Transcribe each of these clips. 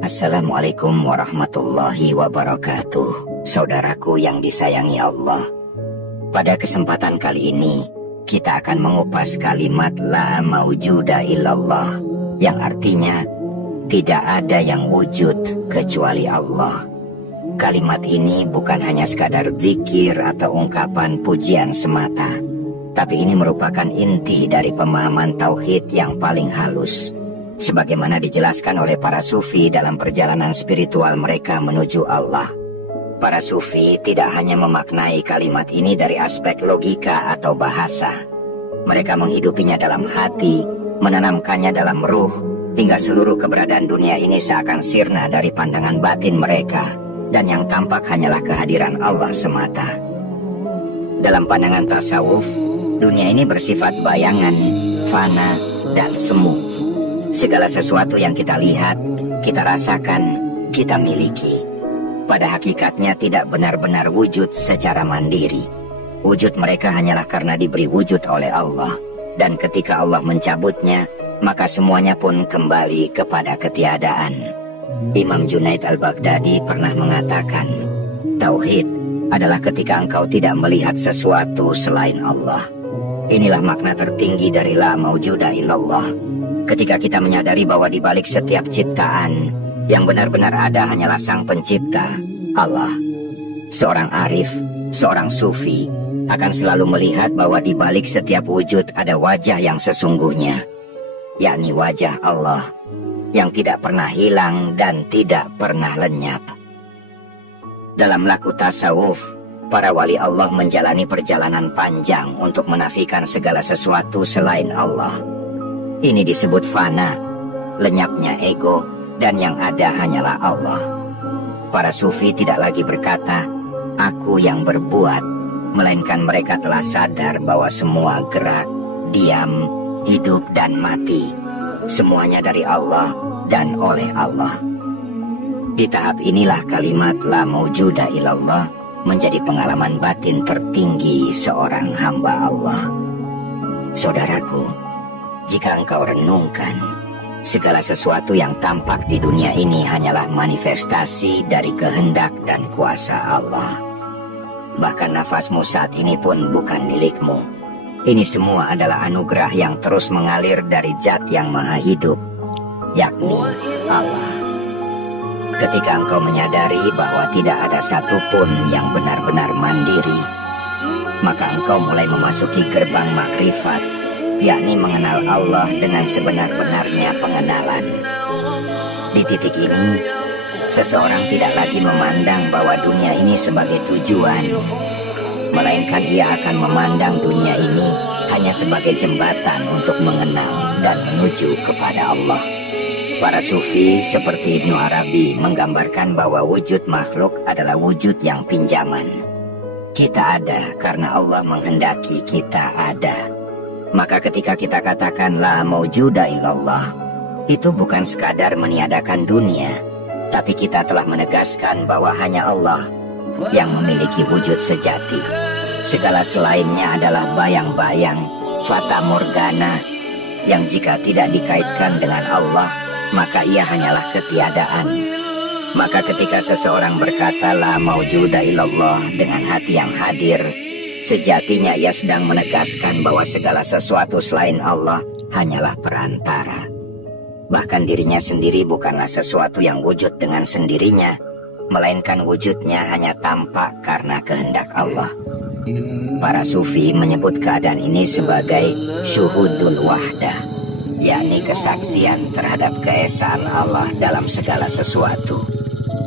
Assalamualaikum warahmatullahi wabarakatuh. Saudaraku yang disayangi Allah, pada kesempatan kali ini kita akan mengupas kalimat la maujuda illallah, yang artinya tidak ada yang wujud kecuali Allah. Kalimat ini bukan hanya sekadar zikir atau ungkapan pujian semata, tapi ini merupakan inti dari pemahaman tauhid yang paling halus, sebagaimana dijelaskan oleh para sufi dalam perjalanan spiritual mereka menuju Allah. Para sufi tidak hanya memaknai kalimat ini dari aspek logika atau bahasa. Mereka menghidupinya dalam hati, menanamkannya dalam ruh, hingga seluruh keberadaan dunia ini seakan sirna dari pandangan batin mereka, dan yang tampak hanyalah kehadiran Allah semata. Dalam pandangan tasawuf, dunia ini bersifat bayangan, fana, dan semu. Segala sesuatu yang kita lihat, kita rasakan, kita miliki, pada hakikatnya tidak benar-benar wujud secara mandiri. Wujud mereka hanyalah karena diberi wujud oleh Allah, dan ketika Allah mencabutnya, maka semuanya pun kembali kepada ketiadaan. Imam Junaid al-Baghdadi pernah mengatakan, tauhid adalah ketika engkau tidak melihat sesuatu selain Allah. Inilah makna tertinggi dari la maujuda illallah. Ketika kita menyadari bahwa di balik setiap ciptaan, yang benar-benar ada hanyalah Sang Pencipta, Allah. Seorang arif, seorang sufi, akan selalu melihat bahwa di balik setiap wujud ada wajah yang sesungguhnya, yakni wajah Allah, yang tidak pernah hilang dan tidak pernah lenyap. Dalam laku tasawuf, para wali Allah menjalani perjalanan panjang untuk menafikan segala sesuatu selain Allah. Ini disebut fana, lenyapnya ego, dan yang ada hanyalah Allah. Para sufi tidak lagi berkata, aku yang berbuat, melainkan mereka telah sadar bahwa semua gerak, diam, hidup, dan mati, semuanya dari Allah dan oleh Allah. Di tahap inilah kalimat la maujuda illallah menjadi pengalaman batin tertinggi seorang hamba Allah. Saudaraku, jika engkau renungkan, segala sesuatu yang tampak di dunia ini hanyalah manifestasi dari kehendak dan kuasa Allah. Bahkan nafasmu saat ini pun bukan milikmu. Ini semua adalah anugerah yang terus mengalir dari Zat yang Maha Hidup, yakni Allah. Ketika engkau menyadari bahwa tidak ada satupun yang benar-benar mandiri, maka engkau mulai memasuki gerbang makrifat, yakni mengenal Allah dengan sebenar-benarnya pengenalan. Di titik ini, seseorang tidak lagi memandang bahwa dunia ini sebagai tujuan, melainkan ia akan memandang dunia ini hanya sebagai jembatan untuk mengenal dan menuju kepada Allah. Para sufi seperti Ibnu Arabi menggambarkan bahwa wujud makhluk adalah wujud yang pinjaman. Kita ada karena Allah menghendaki kita ada. Maka ketika kita katakan la maujuda illallah, itu bukan sekadar meniadakan dunia, tapi kita telah menegaskan bahwa hanya Allah yang memiliki wujud sejati. Segala selainnya adalah bayang-bayang, fata morgana, yang jika tidak dikaitkan dengan Allah, maka ia hanyalah ketiadaan. Maka ketika seseorang berkata la maujuda illallah dengan hati yang hadir, sejatinya ia sedang menegaskan bahwa segala sesuatu selain Allah hanyalah perantara. Bahkan dirinya sendiri bukanlah sesuatu yang wujud dengan sendirinya, melainkan wujudnya hanya tampak karena kehendak Allah. Para sufi menyebut keadaan ini sebagai syuhudul wahdah, yakni kesaksian terhadap keesaan Allah dalam segala sesuatu.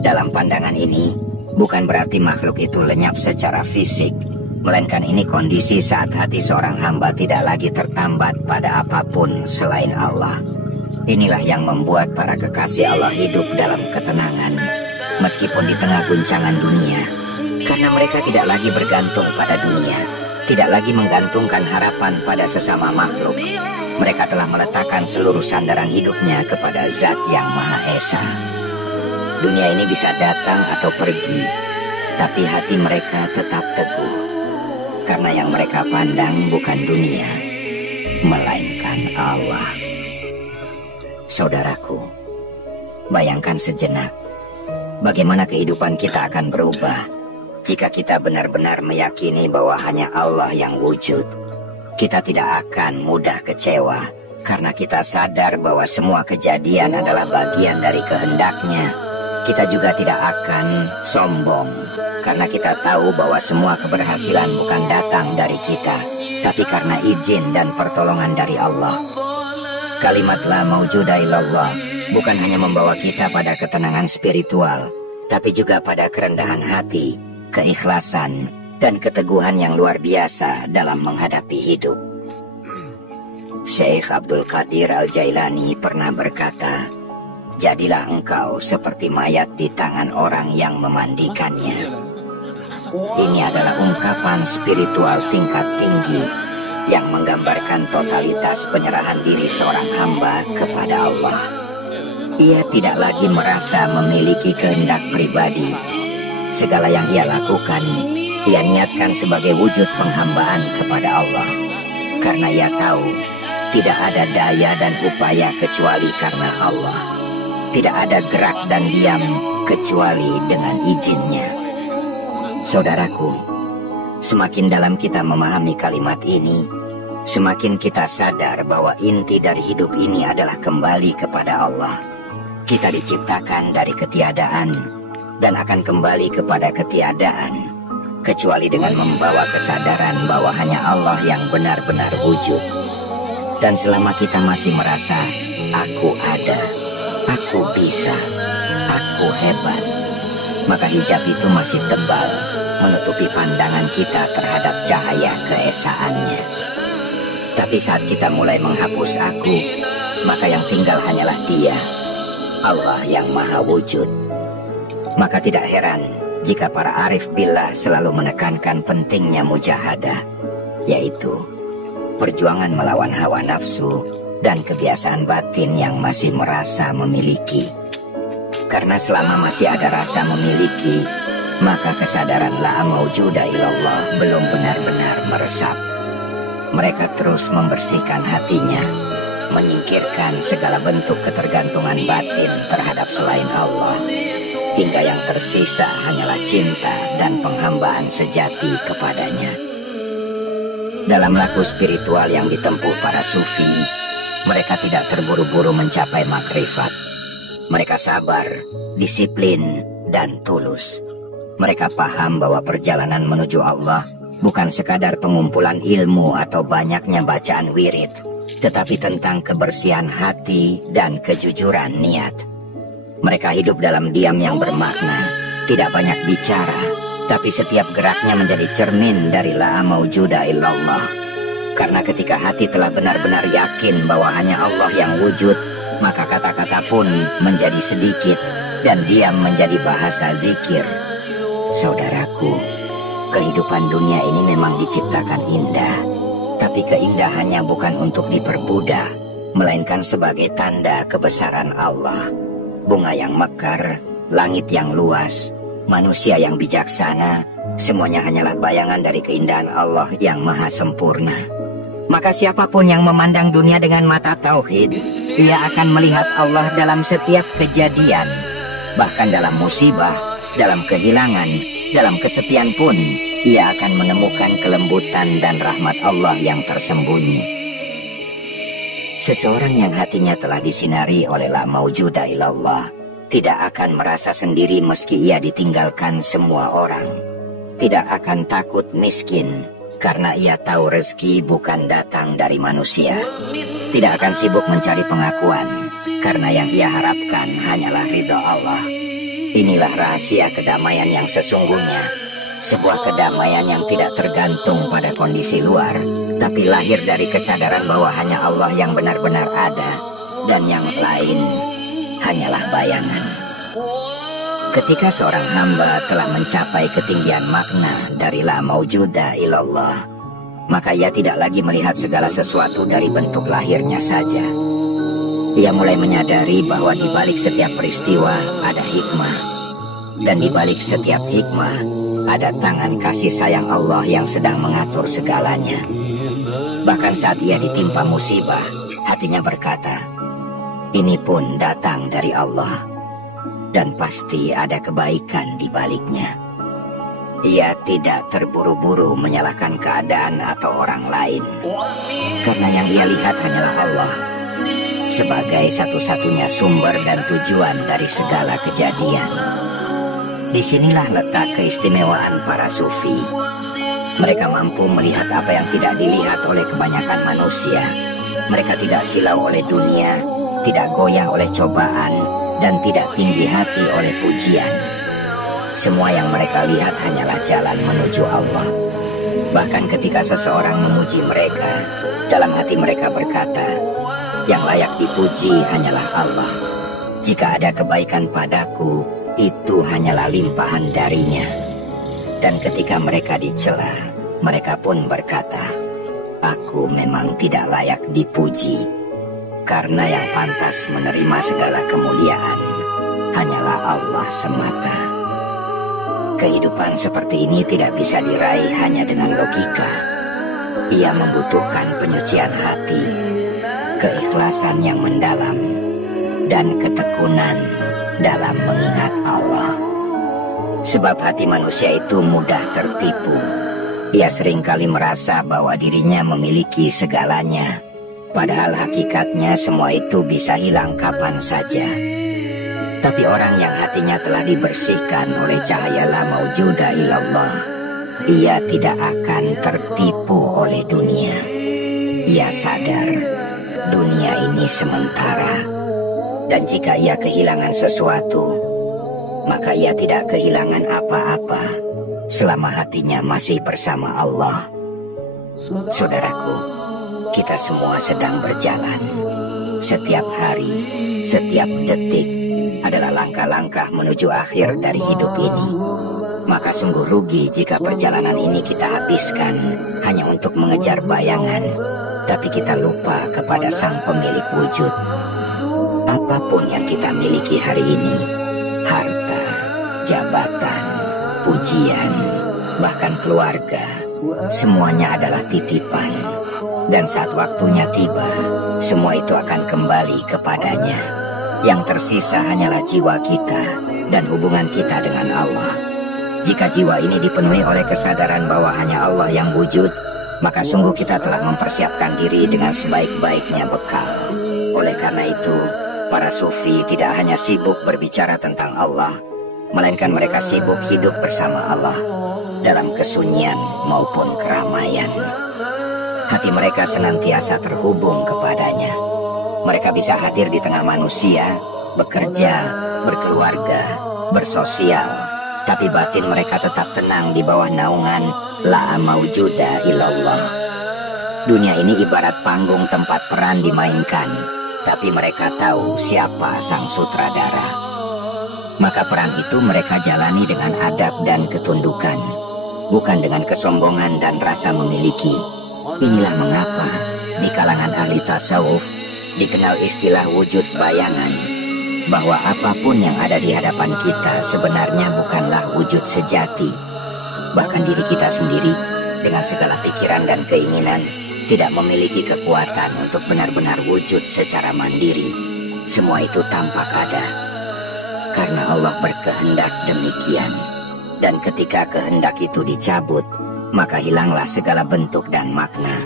Dalam pandangan ini, bukan berarti makhluk itu lenyap secara fisik, melainkan ini kondisi saat hati seorang hamba tidak lagi tertambat pada apapun selain Allah. Inilah yang membuat para kekasih Allah hidup dalam ketenangan, meskipun di tengah guncangan dunia, karena mereka tidak lagi bergantung pada dunia, tidak lagi menggantungkan harapan pada sesama makhluk. Mereka telah meletakkan seluruh sandaran hidupnya kepada Zat yang Maha Esa. Dunia ini bisa datang atau pergi, tapi hati mereka tetap teguh, karena yang mereka pandang bukan dunia, melainkan Allah. Saudaraku, Bayangkan sejenak, bagaimana kehidupan kita akan berubah jika kita benar-benar meyakini bahwa hanya Allah yang wujud. Kita tidak akan mudah kecewa karena kita sadar bahwa semua kejadian adalah bagian dari kehendak-Nya. Kita juga tidak akan sombong karena kita tahu bahwa semua keberhasilan bukan datang dari kita, tapi karena izin dan pertolongan dari Allah. Kalimat la maujuda illallah bukan hanya membawa kita pada ketenangan spiritual, tapi juga pada kerendahan hati, keikhlasan, dan keteguhan yang luar biasa dalam menghadapi hidup. Syekh Abdul Qadir Al-Jailani pernah berkata, "Jadilah engkau seperti mayat di tangan orang yang memandikannya." Ini adalah ungkapan spiritual tingkat tinggi yang menggambarkan totalitas penyerahan diri seorang hamba kepada Allah. Ia tidak lagi merasa memiliki kehendak pribadi. Segala yang ia lakukan, ia niatkan sebagai wujud penghambaan kepada Allah. Karena ia tahu, tidak ada daya dan upaya kecuali karena Allah. Tidak ada gerak dan diam kecuali dengan izin-Nya. Saudaraku, semakin dalam kita memahami kalimat ini, semakin kita sadar bahwa inti dari hidup ini adalah kembali kepada Allah. Kita diciptakan dari ketiadaan dan akan kembali kepada ketiadaan, kecuali dengan membawa kesadaran bahwa hanya Allah yang benar-benar wujud. Dan selama kita masih merasa, aku ada, aku bisa, aku hebat, maka hijab itu masih tebal, menutupi pandangan kita terhadap cahaya keesaannya. Tapi saat kita mulai menghapus aku, maka yang tinggal hanyalah Dia, Allah yang Maha Wujud. Maka tidak heran jika para arif billah selalu menekankan pentingnya mujahadah, yaitu perjuangan melawan hawa nafsu dan kebiasaan batin yang masih merasa memiliki. Karena selama masih ada rasa memiliki, maka kesadaran la maujuda illallah belum benar-benar meresap. Mereka terus membersihkan hatinya, menyingkirkan segala bentuk ketergantungan batin terhadap selain Allah, hingga yang tersisa hanyalah cinta dan penghambaan sejati kepadanya. Dalam laku spiritual yang ditempuh para sufi, mereka tidak terburu-buru mencapai makrifat. Mereka sabar, disiplin, dan tulus. Mereka paham bahwa perjalanan menuju Allah bukan sekadar pengumpulan ilmu atau banyaknya bacaan wirid, tetapi tentang kebersihan hati dan kejujuran niat. Mereka hidup dalam diam yang bermakna, tidak banyak bicara, tapi setiap geraknya menjadi cermin dari la maujuda illallah. Karena ketika hati telah benar-benar yakin bahwa hanya Allah yang wujud, maka kata-kata pun menjadi sedikit dan diam menjadi bahasa zikir. Saudaraku, kehidupan dunia ini memang diciptakan indah, tapi keindahannya bukan untuk diperbudak, melainkan sebagai tanda kebesaran Allah. Bunga yang mekar, langit yang luas, manusia yang bijaksana, semuanya hanyalah bayangan dari keindahan Allah yang maha sempurna. Maka siapapun yang memandang dunia dengan mata tauhid, ia akan melihat Allah dalam setiap kejadian. Bahkan dalam musibah, dalam kehilangan, dalam kesepian pun, ia akan menemukan kelembutan dan rahmat Allah yang tersembunyi. Seseorang yang hatinya telah disinari oleh la maujuda illallah tidak akan merasa sendiri meski ia ditinggalkan semua orang. Tidak akan takut miskin karena ia tahu rezeki bukan datang dari manusia. Tidak akan sibuk mencari pengakuan karena yang ia harapkan hanyalah ridha Allah. Inilah rahasia kedamaian yang sesungguhnya, sebuah kedamaian yang tidak tergantung pada kondisi luar, tapi lahir dari kesadaran bahwa hanya Allah yang benar-benar ada dan yang lain hanyalah bayangan. Ketika seorang hamba telah mencapai ketinggian makna dari la maujuda illallah, maka ia tidak lagi melihat segala sesuatu dari bentuk lahirnya saja. Ia mulai menyadari bahwa di balik setiap peristiwa ada hikmah, dan di balik setiap hikmah ada tangan kasih sayang Allah yang sedang mengatur segalanya. Bahkan saat ia ditimpa musibah, hatinya berkata, ini pun datang dari Allah. dan pasti ada kebaikan di baliknya. Ia tidak terburu-buru menyalahkan keadaan atau orang lain, karena yang ia lihat hanyalah Allah sebagai satu-satunya sumber dan tujuan dari segala kejadian. Disinilah letak keistimewaan para sufi. Mereka mampu melihat apa yang tidak dilihat oleh kebanyakan manusia. Mereka tidak silau oleh dunia, tidak goyah oleh cobaan, dan tidak tinggi hati oleh pujian. Semua yang mereka lihat hanyalah jalan menuju Allah. Bahkan ketika seseorang memuji mereka, dalam hati mereka berkata, yang layak dipuji hanyalah Allah. Jika ada kebaikan padaku, itu hanyalah limpahan darinya. Dan ketika mereka dicela, mereka pun berkata, aku memang tidak layak dipuji, karena yang pantas menerima segala kemuliaan hanyalah Allah semata. Kehidupan seperti ini tidak bisa diraih hanya dengan logika. Ia membutuhkan penyucian hati, keikhlasan yang mendalam, dan ketekunan dalam mengingat Allah. Sebab hati manusia itu mudah tertipu. Ia seringkali merasa bahwa dirinya memiliki segalanya, padahal hakikatnya semua itu bisa hilang kapan saja. Tapi orang yang hatinya telah dibersihkan oleh cahaya la maujuda illallah, ia tidak akan tertipu oleh dunia. Ia sadar dunia ini sementara, dan jika ia kehilangan sesuatu, maka ia tidak kehilangan apa-apa selama hatinya masih bersama Allah. Saudaraku, kita semua sedang berjalan. Setiap hari, setiap detik adalah langkah-langkah menuju akhir dari hidup ini. Maka sungguh rugi jika perjalanan ini kita habiskan hanya untuk mengejar bayangan, tapi kita lupa kepada sang pemilik wujud. Apapun yang kita miliki hari ini, harta, jabatan, pujian, bahkan keluarga, semuanya adalah titipan. Dan saat waktunya tiba, semua itu akan kembali kepadanya. Yang tersisa hanyalah jiwa kita dan hubungan kita dengan Allah. Jika jiwa ini dipenuhi oleh kesadaran bahwa hanya Allah yang wujud, maka sungguh kita telah mempersiapkan diri dengan sebaik-baiknya bekal. Oleh karena itu, para sufi tidak hanya sibuk berbicara tentang Allah, melainkan mereka sibuk hidup bersama Allah dalam kesunyian maupun keramaian. Hati mereka senantiasa terhubung kepadanya. Mereka bisa hadir di tengah manusia, bekerja, berkeluarga, bersosial, tapi batin mereka tetap tenang di bawah naungan la maujuda illallah. Dunia ini ibarat panggung tempat peran dimainkan, tapi mereka tahu siapa sang sutradara. Maka peran itu mereka jalani dengan adab dan ketundukan, bukan dengan kesombongan dan rasa memiliki. Inilah mengapa di kalangan ahli tasawuf dikenal istilah wujud bayangan, bahwa apapun yang ada di hadapan kita sebenarnya bukanlah wujud sejati. Bahkan diri kita sendiri dengan segala pikiran dan keinginan tidak memiliki kekuatan untuk benar-benar wujud secara mandiri. Semua itu tampak ada karena Allah berkehendak demikian. Dan ketika kehendak itu dicabut, maka hilanglah segala bentuk dan makna.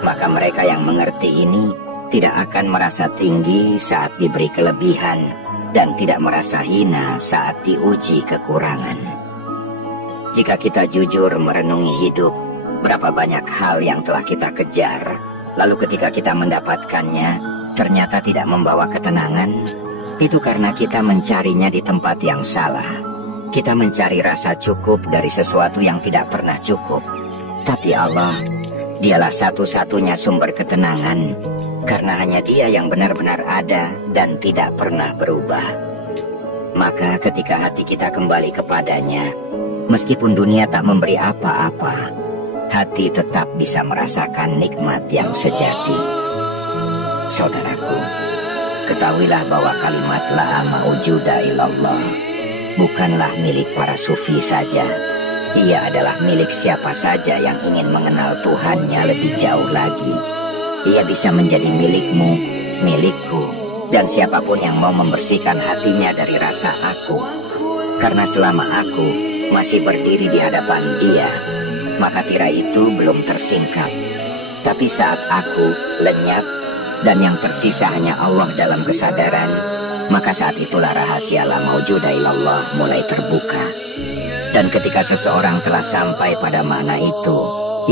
Maka mereka yang mengerti ini tidak akan merasa tinggi saat diberi kelebihan dan tidak merasa hina saat diuji kekurangan. Jika kita jujur merenungi hidup, berapa banyak hal yang telah kita kejar, lalu ketika kita mendapatkannya, ternyata tidak membawa ketenangan. Itu karena kita mencarinya di tempat yang salah. Kita mencari rasa cukup dari sesuatu yang tidak pernah cukup. Tapi Allah, Dialah satu-satunya sumber ketenangan, karena hanya Dia yang benar-benar ada dan tidak pernah berubah. Maka ketika hati kita kembali kepadanya, meskipun dunia tak memberi apa-apa, hati tetap bisa merasakan nikmat yang sejati. Saudaraku, ketahuilah bahwa kalimat la maujuda illallah bukanlah milik para sufi saja. Ia adalah milik siapa saja yang ingin mengenal Tuhannya lebih jauh lagi. Ia bisa menjadi milikmu, milikku, dan siapapun yang mau membersihkan hatinya dari rasa aku. Karena selama aku masih berdiri di hadapan Dia, maka tirai itu belum tersingkap. Tapi saat aku lenyap dan yang tersisa hanya Allah dalam kesadaran, maka saat itulah rahasia la maujuda illallah mulai terbuka. Dan ketika seseorang telah sampai pada makna itu,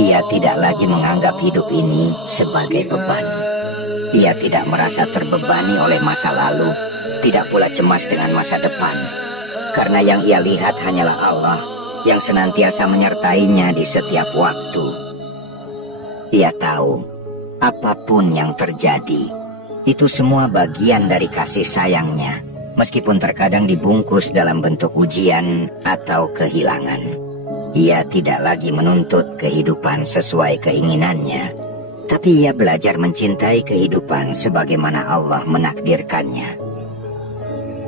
ia tidak lagi menganggap hidup ini sebagai beban. Ia tidak merasa terbebani oleh masa lalu, tidak pula cemas dengan masa depan. Karena yang ia lihat hanyalah Allah yang senantiasa menyertainya di setiap waktu. Ia tahu, apapun yang terjadi, itu semua bagian dari kasih sayangnya, meskipun terkadang dibungkus dalam bentuk ujian atau kehilangan. Ia tidak lagi menuntut kehidupan sesuai keinginannya, tapi ia belajar mencintai kehidupan sebagaimana Allah menakdirkannya.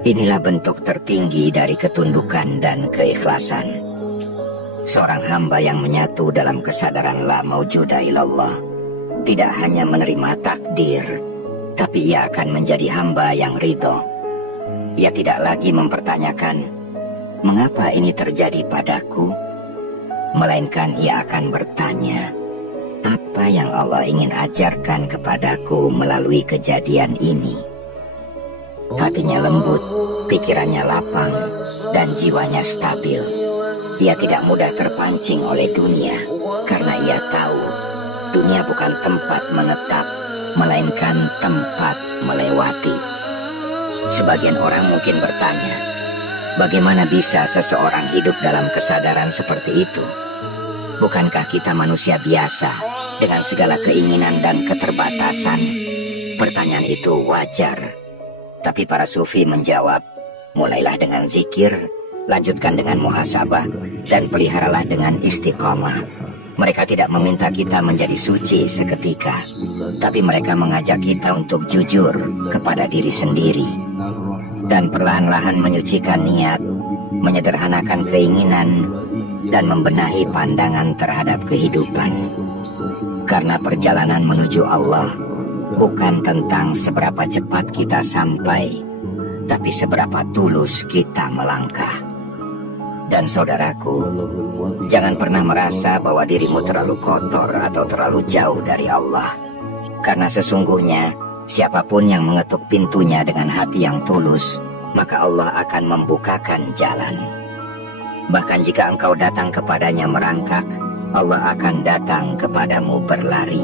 Inilah bentuk tertinggi dari ketundukan dan keikhlasan. Seorang hamba yang menyatu dalam kesadaran la maujuda illallah tidak hanya menerima takdir, tapi ia akan menjadi hamba yang ridho. Ia tidak lagi mempertanyakan, mengapa ini terjadi padaku? Melainkan ia akan bertanya, apa yang Allah ingin ajarkan kepadaku melalui kejadian ini? Hatinya lembut, pikirannya lapang, dan jiwanya stabil. Ia tidak mudah terpancing oleh dunia, karena ia tahu dunia bukan tempat menetap, melainkan tempat melewati. Sebagian orang mungkin bertanya, bagaimana bisa seseorang hidup dalam kesadaran seperti itu? Bukankah kita manusia biasa dengan segala keinginan dan keterbatasan? Pertanyaan itu wajar. Tapi para sufi menjawab, mulailah dengan zikir, lanjutkan dengan muhasabah, dan peliharalah dengan istiqomah. Mereka tidak meminta kita menjadi suci seketika, tapi mereka mengajak kita untuk jujur kepada diri sendiri, dan perlahan-lahan menyucikan niat, menyederhanakan keinginan, dan membenahi pandangan terhadap kehidupan. Karena perjalanan menuju Allah bukan tentang seberapa cepat kita sampai, tapi seberapa tulus kita melangkah. Dan saudaraku, jangan pernah merasa bahwa dirimu terlalu kotor atau terlalu jauh dari Allah. Karena sesungguhnya, siapapun yang mengetuk pintunya dengan hati yang tulus, maka Allah akan membukakan jalan. Bahkan jika engkau datang kepadanya merangkak, Allah akan datang kepadamu berlari.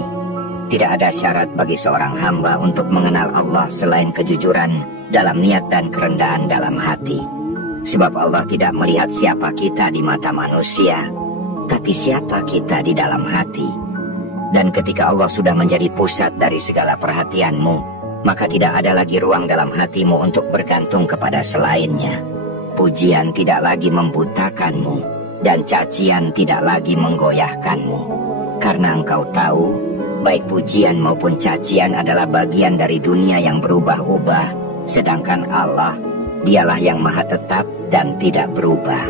Tidak ada syarat bagi seorang hamba untuk mengenal Allah selain kejujuran dalam niat dan kerendahan dalam hati. Sebab Allah tidak melihat siapa kita di mata manusia, tapi siapa kita di dalam hati. Dan ketika Allah sudah menjadi pusat dari segala perhatianmu, maka tidak ada lagi ruang dalam hatimu untuk bergantung kepada selainnya. Pujian tidak lagi membutakanmu, dan cacian tidak lagi menggoyahkanmu. Karena engkau tahu, baik pujian maupun cacian adalah bagian dari dunia yang berubah-ubah, sedangkan Allah, Dialah yang maha tetap dan tidak berubah.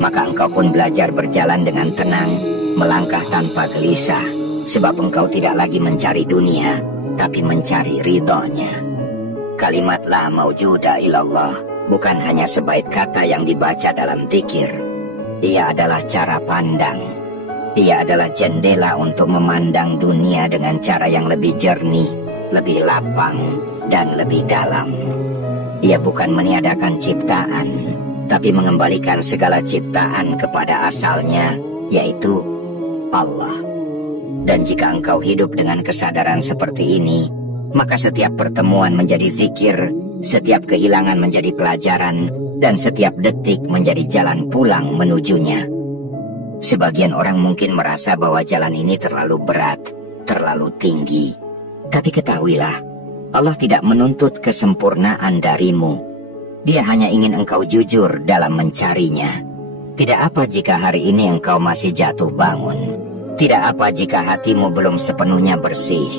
Maka engkau pun belajar berjalan dengan tenang, melangkah tanpa gelisah, sebab engkau tidak lagi mencari dunia, tapi mencari ridhonya. Kalimat la maujuda illallah bukan hanya sebaik kata yang dibaca dalam zikir. Ia adalah cara pandang. Ia adalah jendela untuk memandang dunia dengan cara yang lebih jernih, lebih lapang, dan lebih dalam. Ia bukan meniadakan ciptaan, tapi mengembalikan segala ciptaan kepada asalnya, yaitu Allah. Dan jika engkau hidup dengan kesadaran seperti ini, maka setiap pertemuan menjadi zikir, setiap kehilangan menjadi pelajaran, dan setiap detik menjadi jalan pulang menujunya. Sebagian orang mungkin merasa bahwa jalan ini terlalu berat, terlalu tinggi. Tapi ketahuilah, Allah tidak menuntut kesempurnaan darimu. Dia hanya ingin engkau jujur dalam mencarinya. Tidak apa jika hari ini engkau masih jatuh bangun. Tidak apa jika hatimu belum sepenuhnya bersih.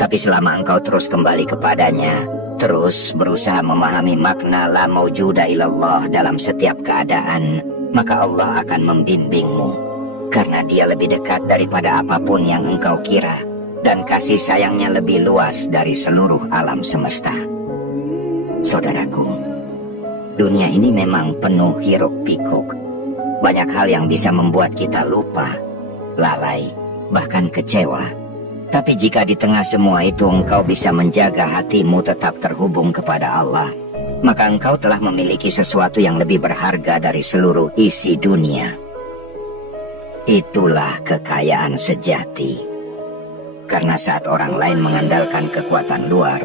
Tapi selama engkau terus kembali kepadanya, terus berusaha memahami makna la maujuda illallah dalam setiap keadaan, maka Allah akan membimbingmu. Karena Dia lebih dekat daripada apapun yang engkau kira, dan kasih sayangnya lebih luas dari seluruh alam semesta. Saudaraku, dunia ini memang penuh hiruk-pikuk. Banyak hal yang bisa membuat kita lupa, lalai, bahkan kecewa. Tapi jika di tengah semua itu engkau bisa menjaga hatimu tetap terhubung kepada Allah, maka engkau telah memiliki sesuatu yang lebih berharga dari seluruh isi dunia. Itulah kekayaan sejati. Karena saat orang lain mengandalkan kekuatan luar,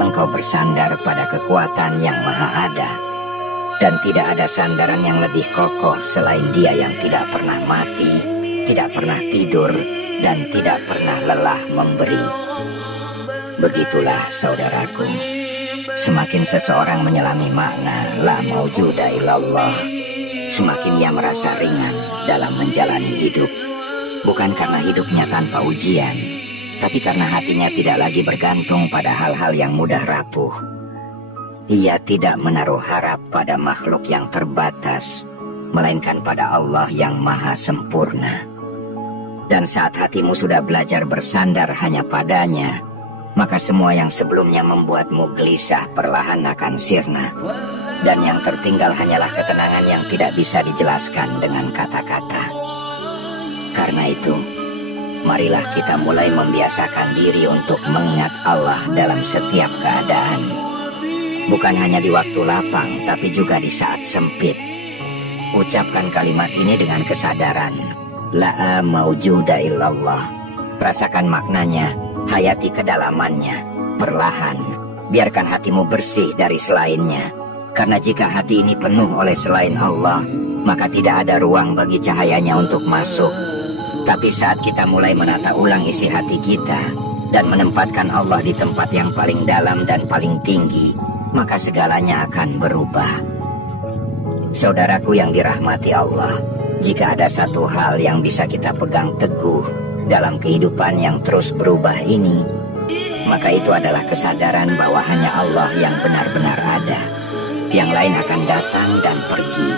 engkau bersandar pada kekuatan yang maha ada. Dan tidak ada sandaran yang lebih kokoh selain Dia yang tidak pernah mati, tidak pernah tidur, dan tidak pernah lelah memberi. Begitulah saudaraku, semakin seseorang menyelami makna la maujuda illallah, semakin ia merasa ringan dalam menjalani hidup. Bukan karena hidupnya tanpa ujian, tapi karena hatinya tidak lagi bergantung pada hal-hal yang mudah rapuh. Ia tidak menaruh harap pada makhluk yang terbatas, melainkan pada Allah yang maha sempurna. Dan saat hatimu sudah belajar bersandar hanya padanya, maka semua yang sebelumnya membuatmu gelisah perlahan akan sirna. Dan yang tertinggal hanyalah ketenangan yang tidak bisa dijelaskan dengan kata-kata. Karena itu, marilah kita mulai membiasakan diri untuk mengingat Allah dalam setiap keadaan. Bukan hanya di waktu lapang, tapi juga di saat sempit. Ucapkan kalimat ini dengan kesadaran, la maujuda illallah. Rasakan maknanya, hayati kedalamannya, perlahan. Biarkan hatimu bersih dari selainnya. Karena jika hati ini penuh oleh selain Allah, maka tidak ada ruang bagi cahayanya untuk masuk. Tapi saat kita mulai menata ulang isi hati kita dan menempatkan Allah di tempat yang paling dalam dan paling tinggi, maka segalanya akan berubah. Saudaraku yang dirahmati Allah, jika ada satu hal yang bisa kita pegang teguh dalam kehidupan yang terus berubah ini, maka itu adalah kesadaran bahwa hanya Allah yang benar-benar ada. Yang lain akan datang dan pergi,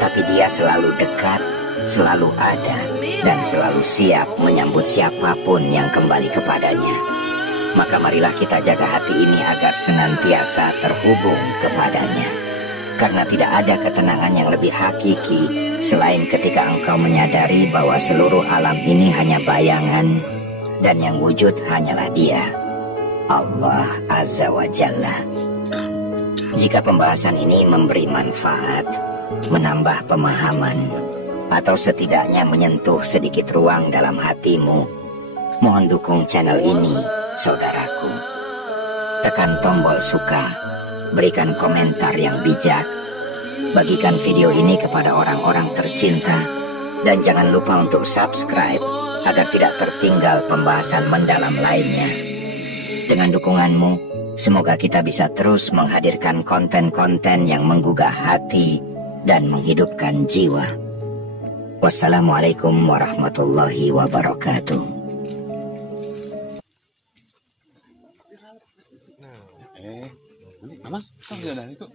tapi Dia selalu dekat, selalu ada, dan selalu siap menyambut siapapun yang kembali kepadanya. Maka marilah kita jaga hati ini agar senantiasa terhubung kepadanya. Karena tidak ada ketenangan yang lebih hakiki selain ketika engkau menyadari bahwa seluruh alam ini hanya bayangan dan yang wujud hanyalah Dia, Allah Azza wa Jalla. Jika pembahasan ini memberi manfaat, menambah pemahaman, atau setidaknya menyentuh sedikit ruang dalam hatimu, mohon dukung channel ini, saudaraku. Tekan tombol suka, berikan komentar yang bijak, bagikan video ini kepada orang-orang tercinta, dan jangan lupa untuk subscribe agar tidak tertinggal pembahasan mendalam lainnya. Dengan dukunganmu, semoga kita bisa terus menghadirkan konten-konten yang menggugah hati dan menghidupkan jiwa. Wassalamualaikum warahmatullahi wabarakatuh. Apa? Itu.